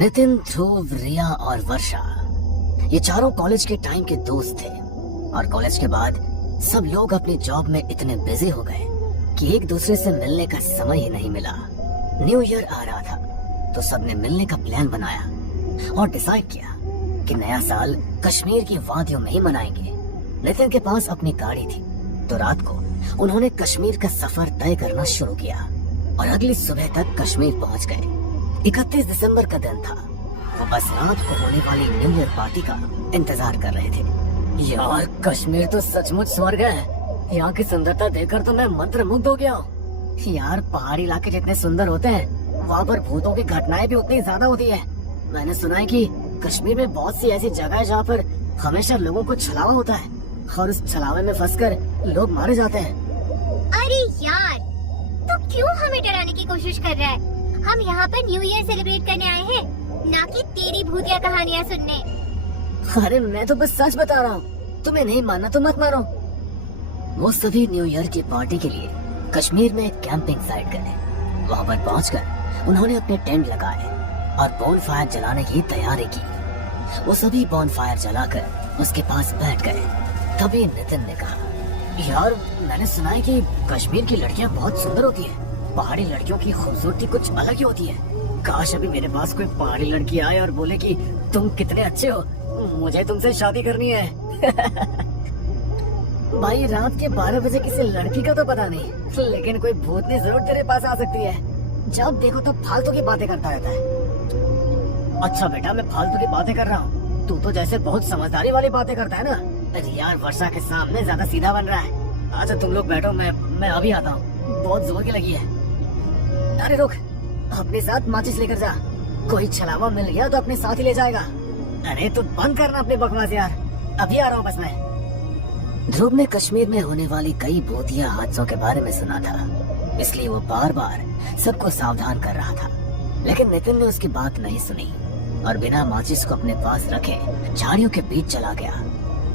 नितिन, ध्रुव, रिया और वर्षा ये चारों कॉलेज के टाइम के दोस्त थे और कॉलेज के बाद सब लोग अपनी जॉब में इतने बिजी हो गए कि एक दूसरे से मिलने का समय ही नहीं मिला। न्यू ईयर आ रहा था तो सबने मिलने का प्लान बनाया और डिसाइड किया कि नया साल कश्मीर की वादियों में ही मनाएंगे। नितिन के पास अपनी गाड़ी थी तो रात को उन्होंने कश्मीर का सफर तय करना शुरू किया और अगली सुबह तक कश्मीर पहुंच गए। 31 दिसंबर का दिन था। वो बस रात को होने वाली न्यू ईयर पार्टी का इंतजार कर रहे थे। यार, कश्मीर तो सचमुच स्वर्ग है। यहाँ की सुंदरता देखकर तो मैं मंत्रमुग्ध हो गया हूँ। यार, पहाड़ी इलाके जितने सुंदर होते हैं वहाँ पर भूतों की घटनाएं भी उतनी ज्यादा होती है। मैंने सुना है कि कश्मीर में बहुत सी ऐसी जगह है जहाँ पर हमेशा लोगों को छलावा होता है और उस छलावे में फंसकर लोग मारे जाते हैं। अरे यार, तो क्यों हमें डराने की कोशिश कर रहा है? हम यहाँ पर न्यू ईयर सेलिब्रेट करने आए हैं, ना कि तेरी भूतिया कहानियाँ सुनने। अरे मैं तो बस सच बता रहा हूँ, तुम्हें नहीं मानना तो मत मारो। वो सभी न्यू ईयर की पार्टी के लिए कश्मीर में एक कैंपिंग साइट गए। वहाँ पर पहुंचकर उन्होंने अपने टेंट लगाए और बोनफायर जलाने की तैयारी की। वो सभी बोनफायर जलाकर उसके पास बैठ गए। तभी नितिन ने कहा, यार मैंने सुना है कि कश्मीर की लड़कियाँ बहुत सुंदर होती है। पहाड़ी लड़कियों की खूबसूरती कुछ अलग ही होती है। काश अभी मेरे पास कोई पहाड़ी लड़की आए और बोले कि तुम कितने अच्छे हो, मुझे तुमसे शादी करनी है। भाई, रात के 12 बजे किसी लड़की का तो पता नहीं, लेकिन कोई भूतनी जरूर तेरे पास आ सकती है। जब देखो तब फालतू की बातें करता रहता है। अच्छा बेटा, मैं फालतू की बातें कर रहा हूँ, तू तो जैसे बहुत समझदारी वाली बातें करता है ना। अरे यार, वर्षा के सामने ज्यादा सीधा बन रहा है। अच्छा तुम लोग बैठो, मैं अभी आता हूँ, बहुत जोर की लगी है। अरे रुक, अपने साथ माचिस लेकर जा, कोई छलावा मिल गया तो अपने साथ ही ले जाएगा। अरे तू बंद करना अपनी बकवास यार, अभी आ रहा हूँ बस मैं। ध्रुव ने कश्मीर में होने वाली कई भूतिया हादसों के बारे में सुना था, इसलिए वो बार बार सबको सावधान कर रहा था। लेकिन नितिन ने उसकी बात नहीं सुनी और बिना माचिस को अपने पास रखे झाड़ियों के बीच चला गया।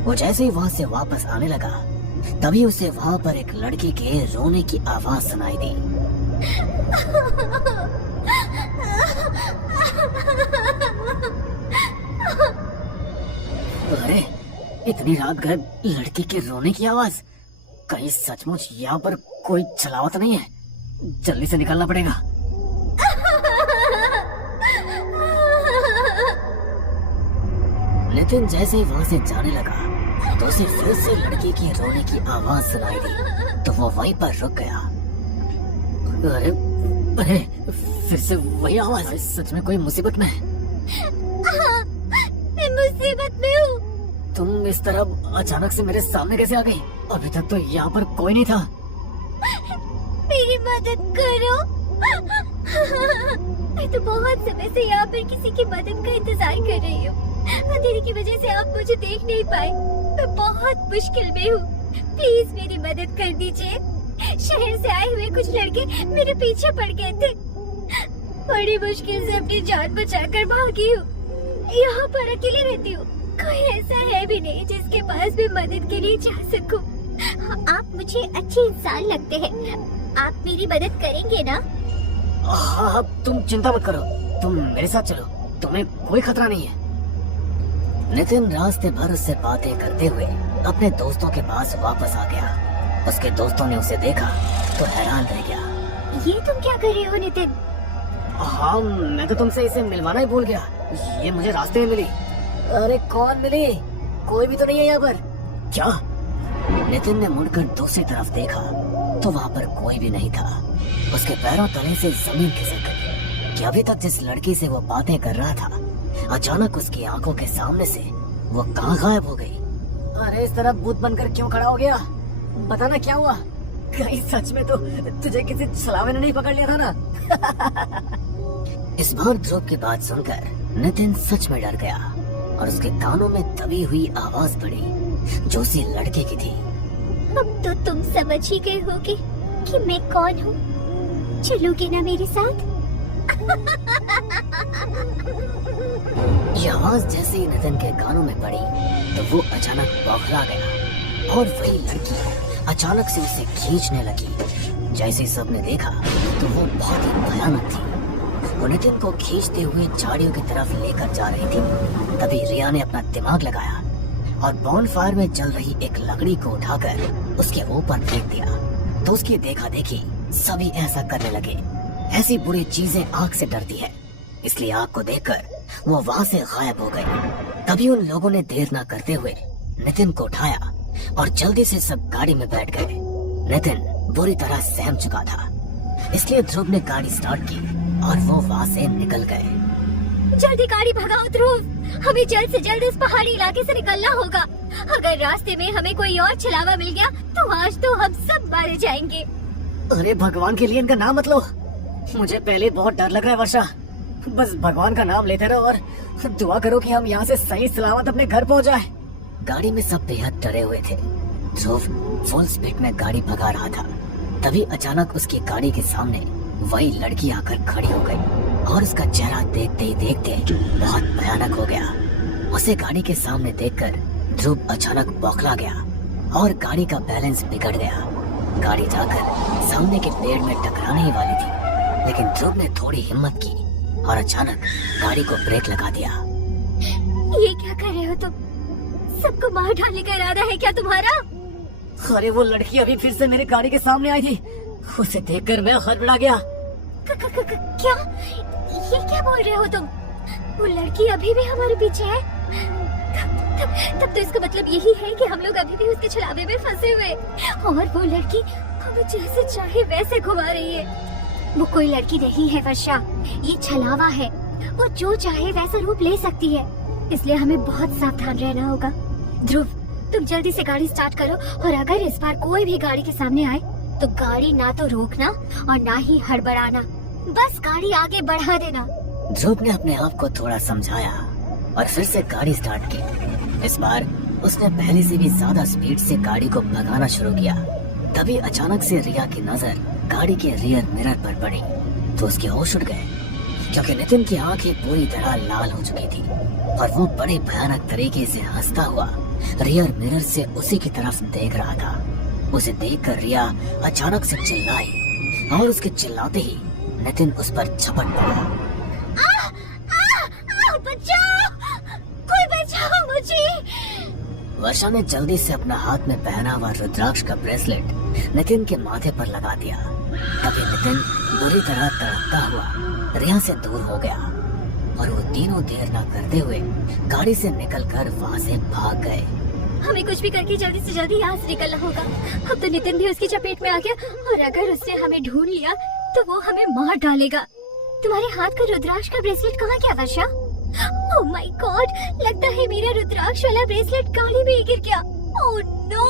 वो जैसे ही वहाँ से वापस आने लगा तभी उसे वहाँ पर एक लड़की के रोने की आवाज सुनाई दी। अरे, इतनी रात गए लड़की के रोने की आवाज। कहीं सचमुच यहाँ पर कोई छलावा तो नहीं है? जल्दी से निकलना पड़ेगा। नितिन जैसे ही वहाँ से जाने लगा तो उसे फिर से लड़की की रोने की आवाज सुनाई दी तो वो वहीं पर रुक गया। अरे अरे, फिर से वही आवाज। सच में कोई मुसीबत में है? मैं मुसीबत में हूँ। तुम इस तरह अचानक से मेरे सामने कैसे आ गई? अभी तक तो यहाँ पर कोई नहीं था। मेरी मदद करो। मैं तो बहुत समय से यहाँ पर किसी की मदद का इंतजार कर रही हूँ। अंधेरे की वजह से आप मुझे देख नहीं पाए। मैं बहुत मुश्किल में हूँ, प्लीज मेरी मदद कर दीजिए। शहर से आए हुए कुछ लड़के मेरे पीछे पड़ गए थे, बड़ी मुश्किल से अपनी जान बचाकर भागी हूँ। यहाँ पर अकेले रहती हूँ, कोई ऐसा है भी नहीं जिसके पास भी मदद के लिए जा सकूं। आप मुझे अच्छे इंसान लगते हैं, आप मेरी मदद करेंगे ना? हाँ, तुम चिंता मत करो, तुम मेरे साथ चलो, तुम्हें कोई खतरा नहीं है। नितिन रास्ते भर उससे बातें करते हुए अपने दोस्तों के पास वापस आ गया। उसके दोस्तों ने उसे देखा तो हैरान रह गया। ये तुम क्या कर रहे हो नितिन? हाँ, मैं तो तुमसे इसे मिलवाना ही भूल गया, ये मुझे रास्ते में मिली। अरे कौन मिली? कोई भी तो नहीं है यहाँ पर। क्या? नितिन ने मुड़कर दूसरी तरफ देखा तो वहाँ पर कोई भी नहीं था। उसके पैरों तले से जमीन खिसक गई कि अभी तक जिस लड़की से वो बातें कर रहा था अचानक उसकी आंखों के सामने से वो कहाँ गायब हो गई। अरे इस तरह भूत बनकर क्यों खड़ा हो गया? बताना क्या हुआ? कहीं सच में तो तुझे किसी छलावे ने नहीं पकड़ लिया था ना? इस बार ध्रुव की बात सुनकर नितिन सच में डर गया और उसके कानों में दबी हुई आवाज पड़ी जो उसी लड़के की थी। अब तो तुम समझ ही गए होगे कि मैं कौन हूँ। चलोगे ना मेरे साथ? ये आवाज जैसे ही नितिन के कानों में पड़ी तो वो अचानक बौखला गया और वही लड़की अचानक से उसे खींचने लगी। जैसे ही सबने देखा तो वो बहुत ही भयानक थी। वो नितिन को खींचते हुए झाड़ियों की तरफ लेकर जा रही थी। तभी रिया ने अपना दिमाग लगाया और बॉनफायर में जल रही एक लकड़ी को उठाकर उसके ऊपर फेंक दिया। तो उसकी देखा देखी सभी ऐसा करने लगे। ऐसी बुरी चीजें आग से डरती है, इसलिए आग को देखकर वो वहाँ से गायब हो गए। तभी उन लोगों ने देर न करते हुए नितिन को उठाया और जल्दी से सब गाड़ी में बैठ गए। नितिन बुरी तरह सहम चुका था, इसलिए ध्रुव ने गाड़ी स्टार्ट की और वो वहाँ से निकल गए। जल्दी गाड़ी भगाओ ध्रुव, हमें जल्द से जल्द इस पहाड़ी इलाके से निकलना होगा। अगर रास्ते में हमें कोई और छलावा मिल गया तो आज तो हम सब मारे जाएंगे। अरे भगवान के लिए इनका नाम मत लो, मुझे पहले बहुत डर लग रहा है वर्षा। बस भगवान का नाम लेते रहो और दुआ करो कि हम यहाँ से सही सलामत अपने घर पहुँच जाए। गाड़ी में सब बेहद डरे हुए थे। ध्रुव फुल स्पीड में गाड़ी भगा रहा था। तभी अचानक उसकी गाड़ी के सामने वही लड़की आकर खड़ी हो गई और उसका चेहरा देखते ही देखते बहुत भयानक हो गया। उसे गाड़ी के सामने देखकर ध्रुव अचानक बौखला गया और गाड़ी का बैलेंस बिगड़ गया। गाड़ी जाकर सामने के पेड़ में टकराने ही वाली थी, लेकिन ध्रुव ने थोड़ी हिम्मत की और अचानक गाड़ी को ब्रेक लगा दिया। ये क्या कर रहे हो तुम? सबको मार डालने का इरादा है क्या तुम्हारा? अरे वो लड़की अभी फिर से मेरी गाड़ी के सामने आई थी, उसे देखकर मैं हड़बड़ा गया। क्या? ये क्या बोल रहे हो तुम? वो लड़की अभी भी हमारे पीछे है? तब तो इसका मतलब यही है कि हम लोग अभी भी उसके छलावे में फंसे हुए और वो लड़की हमें जैसे चाहे वैसे घुमा रही है। वो कोई लड़की नहीं है वर्षा, ये छलावा है। वो जो चाहे वैसा रूप ले सकती है, इसलिए हमें बहुत सावधान रहना होगा। ध्रुव, तुम जल्दी से गाड़ी स्टार्ट करो और अगर इस बार कोई भी गाड़ी के सामने आए तो गाड़ी ना तो रोकना और ना ही हड़बड़ाना, बस गाड़ी आगे बढ़ा देना। ध्रुव ने अपने आप को थोड़ा समझाया और फिर से गाड़ी स्टार्ट की। इस बार उसने पहले से भी ज्यादा स्पीड से गाड़ी को भगाना शुरू किया। तभी अचानक से रिया की नजर गाड़ी के रियर मिरर पर पड़ी तो उसके होश उड़ गए, क्योंकि नितिन की आंखें पूरी तरह लाल हो चुकी थी और वो बड़े भयानक तरीके से हंसता हुआ रियर मिरर से उसी की तरफ देख रहा था। उसे देखकर रिया अचानक से चिल्लाई और उसके चिल्लाते ही नितिन उस पर झपट पड़ा। बचाओ! कोई बचाओ मुझे! वर्षा ने जल्दी से अपना हाथ में पहना हुआ रुद्राक्ष का ब्रेसलेट नितिन के माथे पर लगा दिया। तभी नितिन बुरी तरह तड़पता हुआ रिया से दूर हो गया और वो तीनों देर न करते हुए गाड़ी से निकलकर वहाँ से भाग गए। हमें कुछ भी करके जल्दी से जल्दी यहाँ से निकलना होगा। अब तो नितिन भी उसकी चपेट में आ गया और अगर उसने हमें ढूंढ लिया तो वो हमें मार डालेगा। तुम्हारे हाथ का रुद्राक्ष का ब्रेसलेट कहाँ गया वर्षा? ओह माय गॉड, लगता है मेरा रुद्राक्ष वाला ब्रेसलेट गाड़ी में ही गिर गया। Oh no!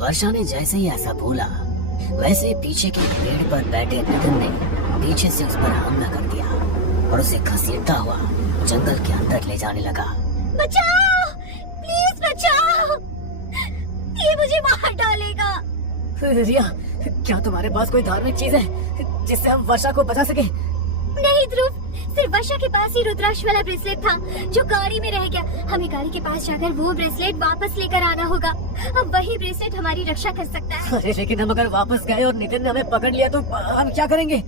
वर्षा ने जैसे ही ऐसा बोला वैसे पीछे के पेड़ पर बैठे नितिन ने पीछे से उस पर हमला कर दिया और उसे घसीटता हुआ जंगल के अंदर ले जाने लगा। बचाओ! प्लीज बचाओ! ये मुझे मार डालेगा। रिया, क्या तुम्हारे पास कोई धार्मिक चीज है जिससे हम वर्षा को बचा सके? नहीं ध्रुव, सिर्फ वर्षा के पास ही रुद्राक्ष वाला ब्रेसलेट था जो गाड़ी में रह गया। हमें गाड़ी के पास जाकर वो ब्रेसलेट वापस लेकर आना होगा। अब वही ब्रेसलेट हमारी रक्षा कर सकता है। अरे लेकिन हम अगर वापस गए और नितिन ने हमें पकड़ लिया तो हम क्या करेंगे?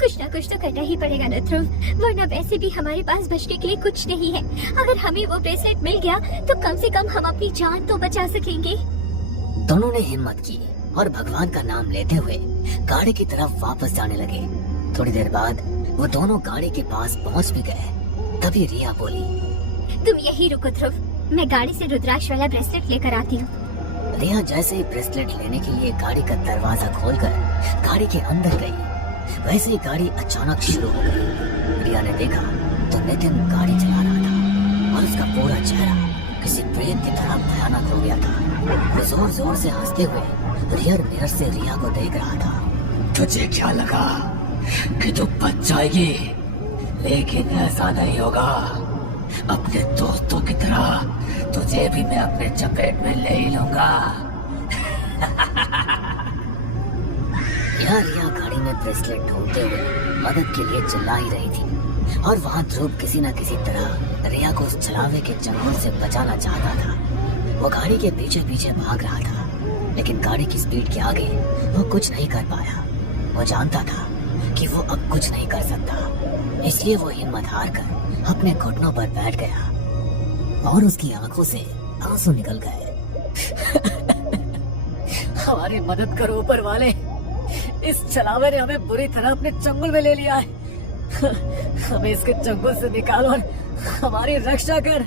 कुछ ना कुछ तो करना ही पड़ेगा न ध्रुव, वरना वैसे भी हमारे पास बचने के लिए कुछ नहीं है। अगर हमें वो ब्रेसलेट मिल गया तो कम से कम हम अपनी जान तो बचा सकेंगे। दोनों ने हिम्मत की और भगवान का नाम लेते हुए गाड़ी की तरफ वापस जाने लगे। थोड़ी देर बाद वो दोनों गाड़ी के पास पहुंच भी गए। तभी रिया बोली, तुम यही रुको ध्रुव, मैं गाड़ी से रुद्राक्ष वाला ब्रेसलेट लेकर आती हूँ। रिया जैसे ही ब्रेसलेट लेने के लिए गाड़ी का दरवाजा खोलकर गाड़ी के अंदर गई, वैसे ही गाड़ी अचानक शुरू हो गई। रिया ने देखा तो नितिन गाड़ी चला रहा था और उसका पूरा चेहरा किसी प्रेत की तरह भयानक हो गया था। वो जोर जोर से हंसते हुए रियर मिरर से रिया को देख रहा था। तुझे क्या लगा कि तू बच जाएगी? लेकिन ऐसा नहीं होगा। अपने दोस्तों की तरह तुझे भी मैं अपने चपेट में ले ही लूंगा। रिया गाड़ी में ब्रेसलेट ढूंढते हुए मदद के लिए चिल्ला ही रही थी और वहाँ ध्रुव किसी न किसी तरह रिया को उस छलावे के चंगुल से बचाना चाहता था। वो गाड़ी के पीछे पीछे भाग रहा था, लेकिन गाड़ी की स्पीड के आगे वो कुछ नहीं कर पाया। वो जानता था कि वो अब कुछ नहीं कर सकता। इसलिए वो हिम्मत हार कर अपने घुटनों पर बैठ गया और उसकी आंखों से आंसू निकल गए। हमारी मदद करो ऊपर वाले, इस छलावे ने हमें बुरी तरह अपने चंगुल में ले लिया है। हमें इसके चंगुल से निकाल और हमारी रक्षा कर।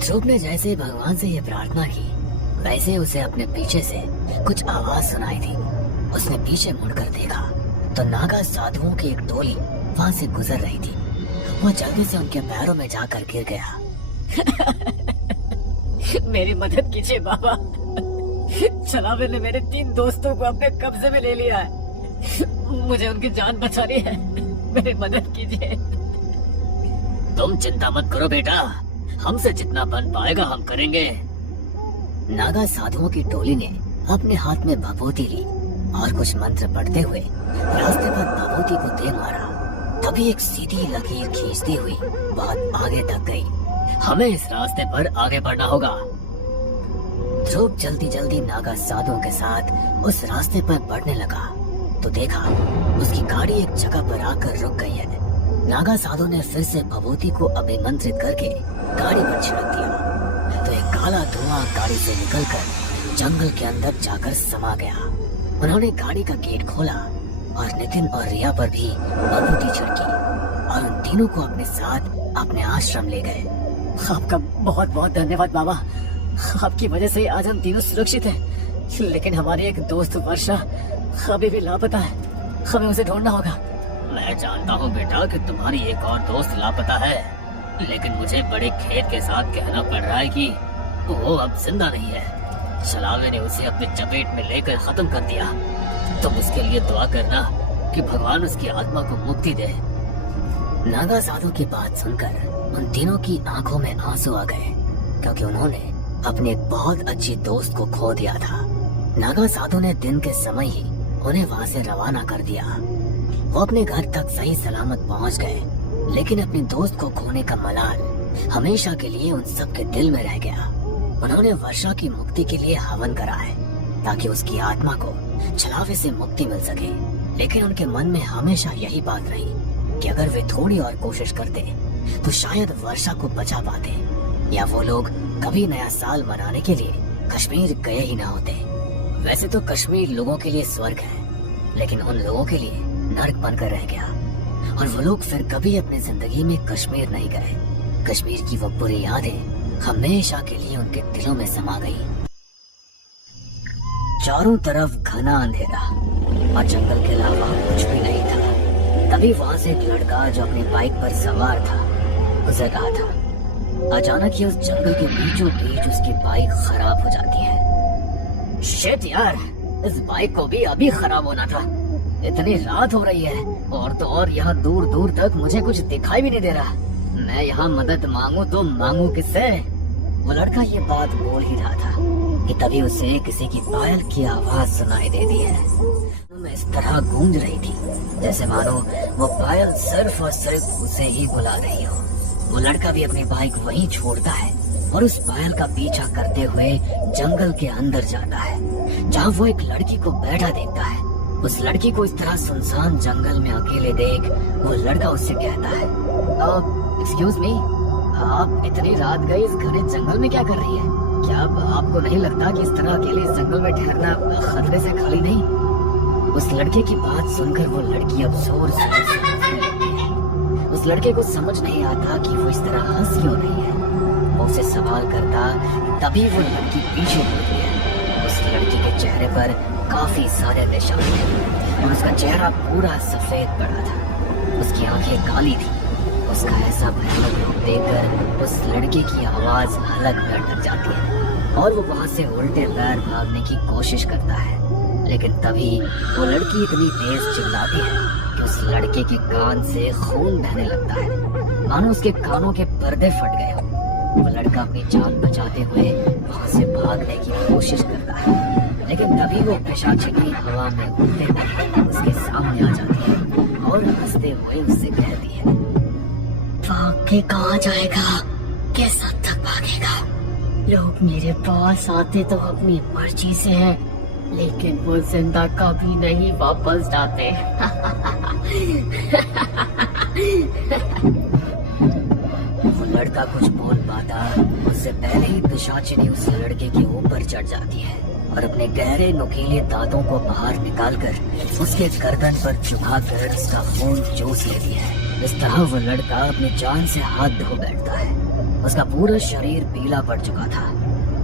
ध्रुव ने जैसे भगवान से ये प्रार्थना की, वैसे उसे अपने पीछे से कुछ आवाज सुनाई थी। उसने पीछे मुड़कर देखा तो नागा साधुओं की एक टोली वहाँ से गुजर रही थी। वो जल्दी से उनके पैरों में जाकर गिर गया। मेरी मदद कीजिए बाबा, छलावे ने मेरे 3 दोस्तों को अपने कब्जे में ले लिया है। मुझे उनकी जान बचानी है, मेरी मदद कीजिए। तुम चिंता मत करो बेटा, हमसे जितना बन पाएगा हम करेंगे। नागा साधुओं की टोली ने अपने हाथ में भभूति ली और कुछ मंत्र पढ़ते हुए रास्ते पर भभूति को दे मारा। तभी एक सीधी लकीर खींचती हुई बहुत आगे तक गई। हमें इस रास्ते पर आगे बढ़ना होगा। ध्रुव जल्दी जल्दी नागा साधुओं के साथ उस रास्ते पर बढ़ने लगा तो देखा उसकी गाड़ी एक जगह पर आकर रुक गई है। नागा साधु ने फिर से भभूति को अभिमंत्रित करके गाड़ी पर छिड़क दिया तो एक काला धुआं गाड़ी से निकलकर जंगल के अंदर जाकर समा गया। उन्होंने गाड़ी का गेट खोला और नितिन और रिया पर भी भभूति छिड़की और उन तीनों को अपने साथ अपने आश्रम ले गए। आपका बहुत बहुत धन्यवाद बाबा, आपकी वजह से आज हम तीनों सुरक्षित हैं। लेकिन हमारी एक दोस्त वर्षा अभी भी लापता है, हमें उसे ढूंढना होगा। मैं जानता हूँ बेटा कि तुम्हारी एक और दोस्त लापता है, लेकिन मुझे बड़े खेद के साथ कहना पड़ रहा है कि वो अब जिंदा नहीं है। छलावे ने उसे अपने चपेट में लेकर खत्म कर दिया। तुम उसके लिए दुआ करना कि भगवान उसकी आत्मा को मुक्ति दे। नागा साधु की बात सुनकर उन तीनों की आंखों में आंसू आ गए, क्योंकि उन्होंने अपने एक बहुत अच्छी दोस्त को खो दिया था। नागा साधु ने दिन के समय ही उन्हें वहाँ से रवाना कर दिया। वो अपने घर तक सही सलामत पहुँच गए, लेकिन अपने दोस्त को खोने का मलाल हमेशा के लिए उन सब के दिल में रह गया। उन्होंने वर्षा की मुक्ति के लिए हवन करा है ताकि उसकी आत्मा को छलावे से मुक्ति मिल सके। लेकिन उनके मन में हमेशा यही बात रही कि अगर वे थोड़ी और कोशिश करते तो शायद वर्षा को बचा पाते, या वो लोग कभी नया साल मनाने के लिए कश्मीर गए ही ना होते। वैसे तो कश्मीर लोगों के लिए स्वर्ग है, लेकिन उन लोगों के लिए नर्क बनकर रह गया और वो लोग फिर कभी अपनी जिंदगी में कश्मीर नहीं गए। कश्मीर की वो बुरी यादें हमेशा के लिए उनके दिलों में समा गई। चारों तरफ घना अंधेरा और जंगल के अलावा कुछ भी नहीं था। तभी वहाँ से एक लड़का जो अपनी बाइक पर सवार था गुजर रहा था। अचानक ही उस जंगल के बीचों बीच उसकी बाइक खराब हो जाती है। शिट यार, इस बाइक को भी अभी खराब होना था। इतनी रात हो रही है और तो और यहाँ दूर दूर तक मुझे कुछ दिखाई भी नहीं दे रहा। मैं यहाँ मदद मांगू तो मांगू किससे? वो लड़का ये बात बोल ही रहा था कि तभी उसे किसी की पायल की आवाज सुनाई दे दी है। मैं इस तरह गूंज रही थी जैसे मानो वो पायल सिर्फ और सिर्फ उसे ही बुला रही हो। वो लड़का भी अपनी बाइक वहीं छोड़ता है और उस पायल का पीछा करते हुए जंगल के अंदर जाता है, जहाँ वो एक लड़की को बैठा देखता है। उस लड़की को इस तरह सुनसान जंगल में अकेले देख वो लड़का उससे कहता है, एक्सक्यूज मी, आप इतनी रात गई इस घने जंगल में क्या कर रही है? क्या आपको नहीं लगता कि इस तरह अकेले इस जंगल में ठहरना खतरे से खाली नहीं? उस लड़के की बात सुनकर वो लड़की अब जोर से हंसने लगती है। उस लड़के को समझ नहीं आता कि वो इस तरह हंस क्यों रही है। वो उसे सवाल करता, तभी वो लड़की पीछे मुड़ती है। उस लड़की के चेहरे पर काफी सारे निशान थे और उसका चेहरा पूरा सफेद पड़ा था। उसकी आंखें काली थी। उसका ऐसा भयानक रूप देखकर उस लड़के की आवाज हलक में अटक जाती है और वो वहाँ से उल्टे पैर भागने की कोशिश करता है। लेकिन तभी वो लड़की इतनी तेज चिल्लाती है कि उस लड़के के कान से खून बहने लगता है, मानो उसके कानों के पर्दे फट गए हो। वो लड़का अपनी जान बचाते हुए वहाँ से भागने की कोशिश करता है, लेकिन तभी वो पिशाचिनी हवा में उड़ते हुए उसके सामने आ जाती है और हंसते हुए उससे कहती है, भाग के कहाँ जाएगा? किस हद तक भागेगा? लोग मेरे पास आते तो अपनी मर्जी से है, लेकिन वो जिंदा कभी नहीं वापस जाते। वो लड़का कुछ बोल पाता उससे पहले ही पिशाचिनी उस लड़के के ऊपर चढ़ जाती है और अपने गहरे नुकीले दांतों को बाहर निकालकर उसके गर्दन पर चुभाकर उसका खून चूस लेती है। इस तरह वो लड़का अपनी जान से हाथ धो बैठता है। उसका पूरा शरीर पीला पड़ चुका था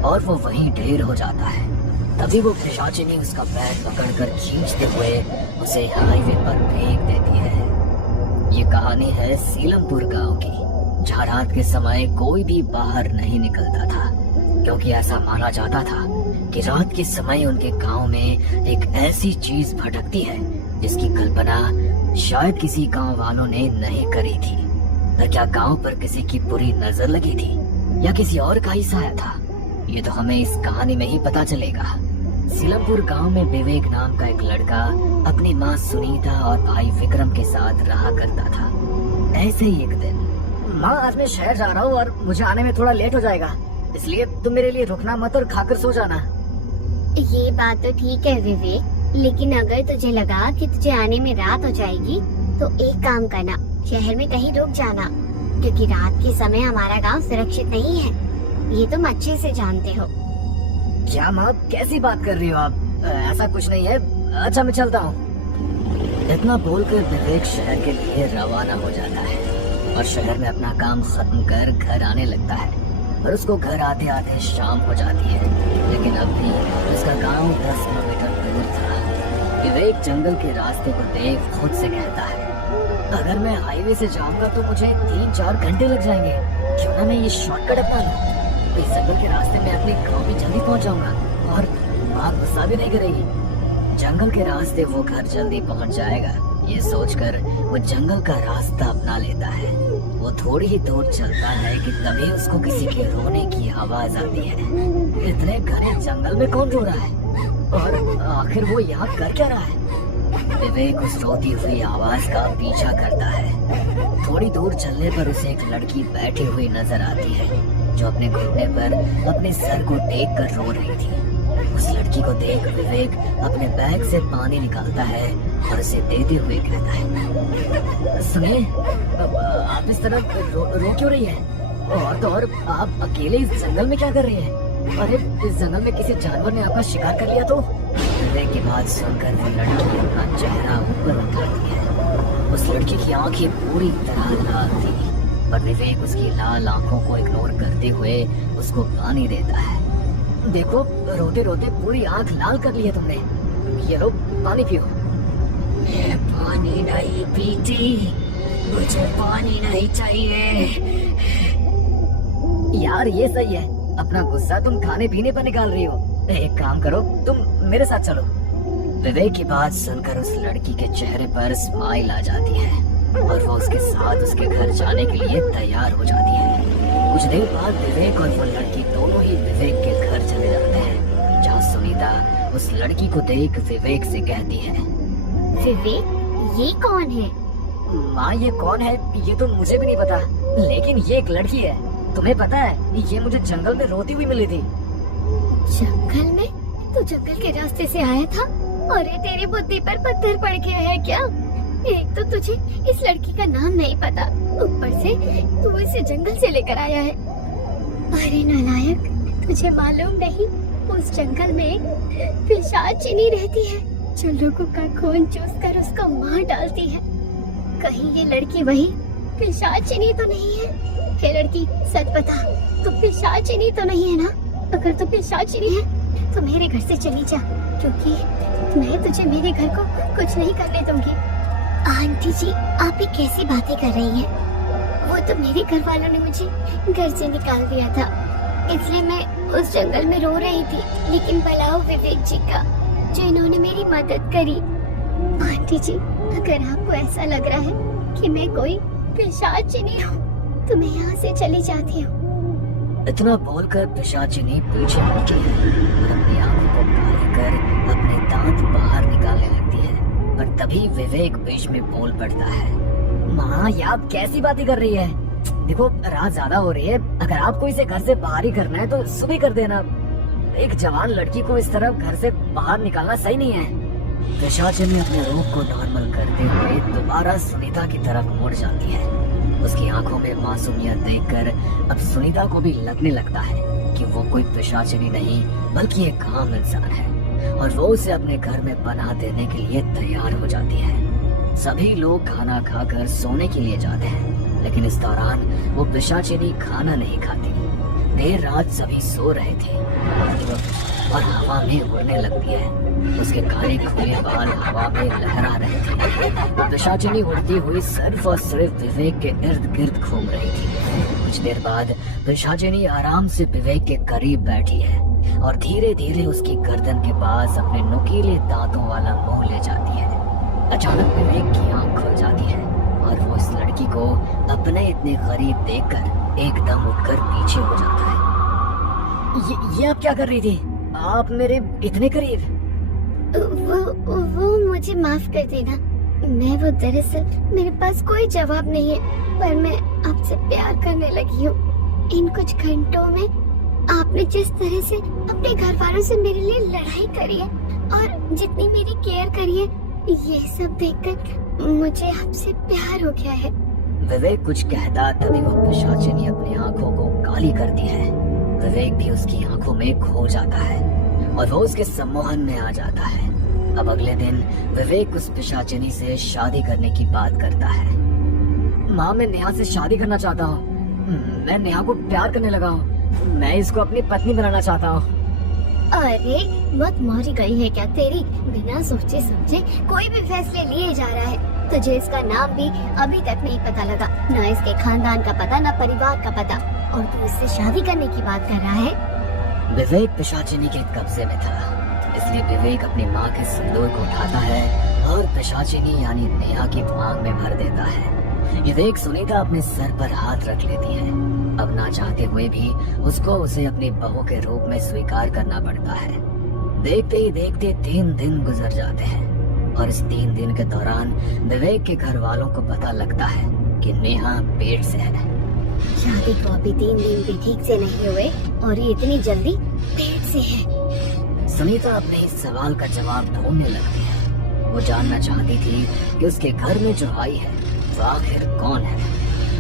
और वो वहीं ढेर हो जाता है। तभी वो पिशाचिनी उसका पैर पकड़कर खींचते हुए उसे हाईवे पर फेंक देती है। ये कहानी है सीलमपुर गांव की, जहाँ रात के समय कोई भी बाहर नहीं निकलता था, क्योंकि ऐसा माना जाता था कि रात के समय उनके गांव में एक ऐसी चीज भटकती है जिसकी कल्पना शायद किसी गांव वालों ने नहीं करी थी। पर क्या गांव पर किसी की बुरी नजर लगी थी या किसी और का ही साया था, ये तो हमें इस कहानी में ही पता चलेगा। सीलमपुर गांव में विवेक नाम का एक लड़का अपनी माँ सुनीता और भाई विक्रम के साथ रहा करता था। ऐसे ही एक दिन, माँ आज मैं शहर जा रहा हूँ और मुझे आने में थोड़ा लेट हो जाएगा, इसलिए तुम मेरे लिए रुकना मत और खाकर सो जाना। ये बात तो ठीक है विवेक, लेकिन अगर तुझे लगा कि तुझे आने में रात हो जाएगी तो एक काम करना, शहर में कहीं रुक जाना, क्योंकि रात के समय हमारा गांव सुरक्षित नहीं है, ये तुम अच्छे से जानते हो। क्या माँ, कैसी बात कर रही हो आप? ऐसा कुछ नहीं है। अच्छा मैं चलता हूँ। इतना बोलकर विवेक शहर के लिए रवाना हो जाता है और शहर में अपना काम खत्म कर घर आने लगता है। पर उसको घर आते आते शाम हो जाती है, लेकिन अब भी उसका गांव 10 किलोमीटर दूर था। विवेक जंगल के रास्ते को देख खुद से कहता है, अगर मैं हाईवे से जाऊंगा तो मुझे 3-4 घंटे लग जाएंगे, क्यों ना मैं ये शॉर्टकट अपना लूं। इस जंगल के रास्ते में अपने गांव भी जल्दी पहुंच जाऊंगा और माँ गुस्सा भी नहीं करेगी। जंगल के रास्ते वो घर जल्दी पहुंच जाएगा, ये सोचकर वो जंगल का रास्ता अपना लेता है। वो थोड़ी ही दूर चलता है कि तभी उसको किसी के रोने की आवाज आती है। इतने घने जंगल में कौन रो रहा है और आखिर वो यहाँ कर क्या रहा है? विवेक उस रोती हुई आवाज का पीछा करता है। थोड़ी दूर चलने पर उसे एक लड़की बैठी हुई नजर आती है, जो अपने घुटने पर अपने सर को टेक कर रो रही थी। उस लड़की को देख विवेक अपने बैग से पानी निकालता है और उसे देते हुए कहता है, सुनिए, आप इस तरह रो क्यों रही है? और तो और आप अकेले इस जंगल में क्या कर रही है? अरे इस जंगल में किसी जानवर ने आपका शिकार कर लिया तो? विवेक की बात सुनकर वो लड़की अपना चेहरा ऊपर उठाती है। उस लड़की की आंखें पूरी तरह लाल थी, पर विवेक उसकी लाल आंखों को इग्नोर करते हुए उसको पानी देता है। देखो, रोते रोते पूरी आंख लाल कर ली है तुमने, ये लो पानी पियो। मैं पानी नहीं पीती, मुझे पानी नहीं चाहिए। यार ये सही है, अपना गुस्सा तुम खाने पीने पर निकाल रही हो। एक काम करो, तुम मेरे साथ चलो। विवेक की बात सुनकर उस लड़की के चेहरे पर स्माइल आ जाती है और वो उसके साथ उसके घर जाने के लिए तैयार हो जाती है। कुछ देर बाद विवेक और वो लड़की दोनों ही विवेक के घर चले जाते हैं, जहाँ सुनीता उस लड़की को देख विवेक से कहती है, विवेक, ये कौन है? माँ ये कौन है ये तो मुझे भी नहीं पता, लेकिन ये एक लड़की है। तुम्हें पता है, ये मुझे जंगल में रोती हुई मिली थी। जंगल में? तू जंगल के रास्ते से आया था? अरे तेरी बुद्धि पर पत्थर पड़ गया है क्या? एक तो तुझे इस लड़की का नाम नहीं पता, ऊपर से तू इसे जंगल से लेकर आया है। अरे नालायक, तुझे मालूम नहीं उस जंगल में पिशाचिनी रहती है, जो लोगों का खून चूस कर उसको मार डालती है। कहीं ये लड़की वही पिशाचिनी तो नहीं है? ये लड़की सच बता, तू पिशाचिनी तो नहीं है ना? अगर तू पिशाचिनी है तो मेरे घर से चली जा, क्योंकि मैं तुझे मेरे घर को कुछ नहीं करने दूंगी। आंटी जी, आप ये कैसी बातें कर रही हैं? वो तो मेरे घर वालों ने मुझे घर से निकाल दिया था, इसलिए मैं उस जंगल में रो रही थी। लेकिन भला हो विवेक जी का, जो इन्होंने मेरी मदद करी। आंटी जी, अगर आपको ऐसा लग रहा है कि मैं कोई पिशाचिनी हूँ तो मैं यहाँ से चली जाती हूँ। इतना बोलकर पिशाचिनी पीछे मुड़ती है और अपनी आंखों को काली कर अपने दांत बाहर निकालने लगती है। पर तभी विवेक बीच में बोल पड़ता है, माँ ये आप कैसी बातें कर रही है? देखो रात ज्यादा हो रही है, अगर आपको इसे घर से बाहर ही करना है तो सुबह कर देना। एक जवान लड़की को इस तरह घर से बाहर निकालना सही नहीं है। पिशाचिनी अपने रूप को नॉर्मल करते हुए दोबारा सुनीता की तरफ मुड़ जाती है। उसकी आंखों में मासूमियत देखकर अब सुनीता को भी लगने लगता है कि वो कोई पिशाचिनी नहीं बल्कि एक आम इंसान है और वो उसे अपने घर में पनाह देने के लिए तैयार हो जाती है। सभी लोग खाना खाकर सोने के लिए जाते हैं, लेकिन इस दौरान वो पिशाचिनी खाना नहीं खाती। देर रात सभी सो रहे थे और हवा में उड़ने लगती है। उसके काले खुले बाल हवा में लहरा रहे थे। वो पिशाचिनी उड़ती हुई सिर्फ और सिर्फ विवेक के इर्द गिर्द घूम रही थी। कुछ देर बाद पिशाचिनी आराम से विवेक के करीब बैठी है और धीरे धीरे उसकी गर्दन के पास अपने नुकीले दांतों वाला मुंह ले जाती है। अचानक विवेक की आंख खुल जाती है और वो इस लड़की को अपने इतने करीब देखकर एकदम उठकर पीछे हो जाता है। ये आप क्या कर रही थी? आप मेरे इतने करीब? वो मुझे माफ कर देना। मैं वो दरअसल मेरे पास कोई जवाब नहीं है, पर मैं आपसे प्यार करने लगी हूँ। इन कुछ घंटों में आपने जिस तरह से अपने घर वालों से मेरे लिए लड़ाई करी है और जितनी मेरी केयर करी है, ये सब देखकर मुझे आपसे प्यार हो गया है। विवेक कुछ कहता तभी वो पिशाचिनी अपनी आंखों को काली करती है। विवेक भी उसकी आंखों में खो जाता है और वो उसके सम्मोहन में आ जाता है। अब अगले दिन विवेक उस पिशाचिनी से शादी करने की बात करता है। माँ, मैं नेहा से शादी करना चाहता हूँ। मैं नेहा को प्यार करने लगा हूँ। मैं इसको अपनी पत्नी बनाना चाहता हूँ। अरे मत मारी गई है क्या तेरी? बिना सोचे समझे कोई भी फैसले लिए जा रहा है। तुझे इसका नाम भी अभी तक नहीं पता लगा, न इसके खानदान का पता, न परिवार का पता, और तू इससे शादी करने की बात कर रहा है। विवेक पिशाचिनी के कब्जे में था, इसलिए विवेक अपनी माँ के सिंदूर को उठाता है और पिशाचिनी यानी नेहा की मांग में भर देता है। ये देख सुनीता अपने सर पर हाथ रख लेती है। अब ना चाहते हुए भी उसको उसे अपनी बहू के रूप में स्वीकार करना पड़ता है। देखते ही देखते 3 दिन गुजर जाते हैं और इस 3 दिन के दौरान विवेक के घर वालों को पता लगता है कि नेहा पेट से है। शादी को अभी 3 दिन भी ठीक से नहीं हुए और ये इतनी जल्दी पेट से है। सुनीता अपने इस सवाल का जवाब ढूंढने लगती है। वो जानना चाहती थी कि उसके घर में जो आई है वो आखिर कौन है।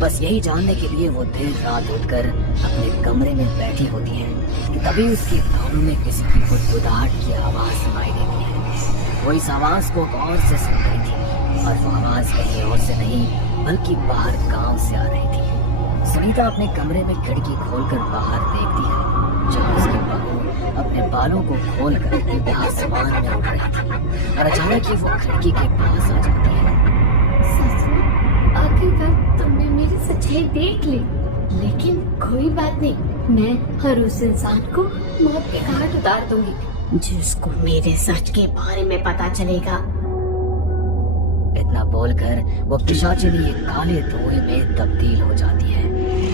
बस यही जानने के लिए वो देर रात उठकर अपने कमरे में बैठी होती है कि तभी उसकी कानों में किसी की गुदगुदाहट की आवाज सुनाई देती है। वो इस आवाज को गौर से सुन रही थी और वो आवाज कहीं और से नहीं बल्कि बाहर गांव से आ रही थी। सुनीता अपने कमरे में खिड़की खोलकर बाहर देखती है जहाँ उसकी बहू अपने बालों को खोलकर आसमान में उड़ रही थी और अचानक ही वो खिड़की के पास आ जाती है। सच में आखिरकार तुमने मेरी सच्चाई देख ली, लेकिन कोई बात नहीं, मैं हर उस इंसान को मौत के घाट उतार दूंगी जिसको मेरे सच के बारे में पता चलेगा। इतना बोलकर वो पिशाचिनी एक काले धुएं में तब्दील हो जाती है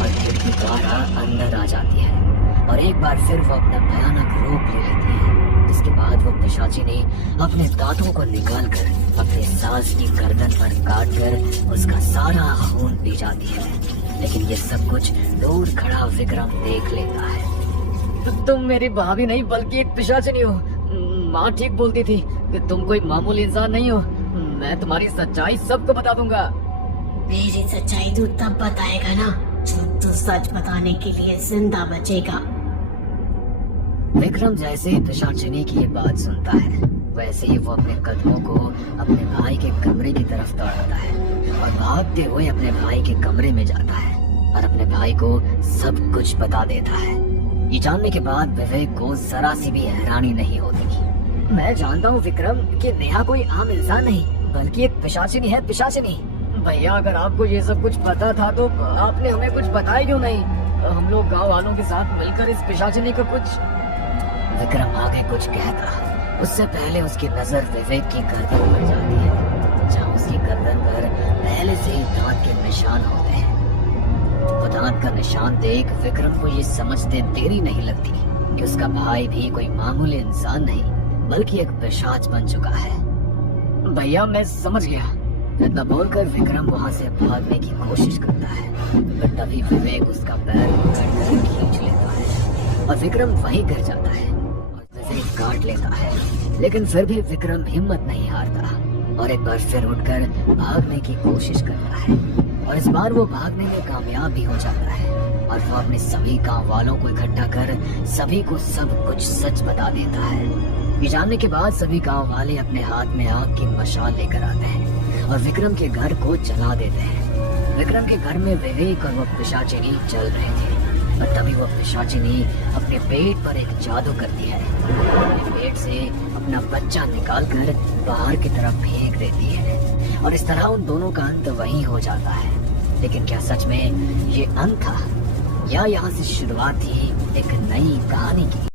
और खिड़की द्वारा अंदर आ जाती है और एक बार फिर वो अपना भयानक रूप ले लेती है। इसके बाद वो पिशाचिनी अपने दांतों को निकालकर अपने सास की गर्दन पर काटकर उसका सारा खून पी जाती है। लेकिन ये सब कुछ दूर खड़ा विक्रम देख लेता है। तुम मेरी भाभी नहीं बल्कि एक पिशाचिनी हो। माँ ठीक बोलती थी कि तुम कोई मामूली इंसान नहीं हो। मैं तुम्हारी सच्चाई सबको बता दूंगा। मेरी सच्चाई तू तब बताएगा ना जब तू सच बताने के लिए जिंदा बचेगा। विक्रम जैसे ही पिशाचिनी की ये बात सुनता है वैसे ही वो अपने कदमों को अपने भाई के कमरे की तरफ दौड़ाता है और भागते हुए अपने भाई के कमरे में जाता है और अपने भाई को सब कुछ बता देता है। ये जानने के बाद विवेक को जरा सी भी हैरानी नहीं होती। मैं जानता हूँ विक्रम कि नेहा कोई आम इंसान नहीं बल्कि एक पिशाचिनी है। पिशाचिनी भैया, अगर आपको ये सब कुछ पता था तो आपने हमें कुछ बताया क्यों नहीं? हम लोग गाँव वालों के साथ मिलकर इस पिशाचिनी को कुछ। विक्रम आगे कुछ कहता उससे पहले उसकी नजर विवेक की गर्दन पर जाती है जहाँ उसकी गर्दन पर पहले से ही दांत के निशान होते हैं। वो दांत का निशान देख विक्रम को ये समझते देरी नहीं लगती कि उसका भाई भी कोई मामूली इंसान नहीं बल्कि एक पिशाच बन चुका है। भैया मैं समझ गया। इतना बोलकर विक्रम वहाँ से भागने की कोशिश करता है पर तभी विवेक उसका पैर पकड़कर खींच लेता है और विक्रम वहीं गिर जाता है। काट लेता है, लेकिन फिर भी विक्रम हिम्मत नहीं हारता और एक बार फिर उठकर भागने की कोशिश करता है। और इस बार वो भागने में कामयाब भी हो जाता है और वो अपने सभी गांव वालों को इकट्ठा कर सभी को सब कुछ सच बता देता है। ये जानने के बाद सभी गांव वाले अपने हाथ में आग की मशाल लेकर आते हैं और विक्रम के घर को जला देते हैं। विक्रम के घर में विवेक और वो पिशाचिनी चल रहे थे और तभी वो पिशाचिनी अपने पेट पर एक जादू करती है। अपने पेट से अपना बच्चा निकालकर बाहर की तरफ फेंक देती है और इस तरह उन दोनों का अंत वहीं हो जाता है। लेकिन क्या सच में ये अंत था या यहाँ से शुरुआत थी एक नई कहानी की?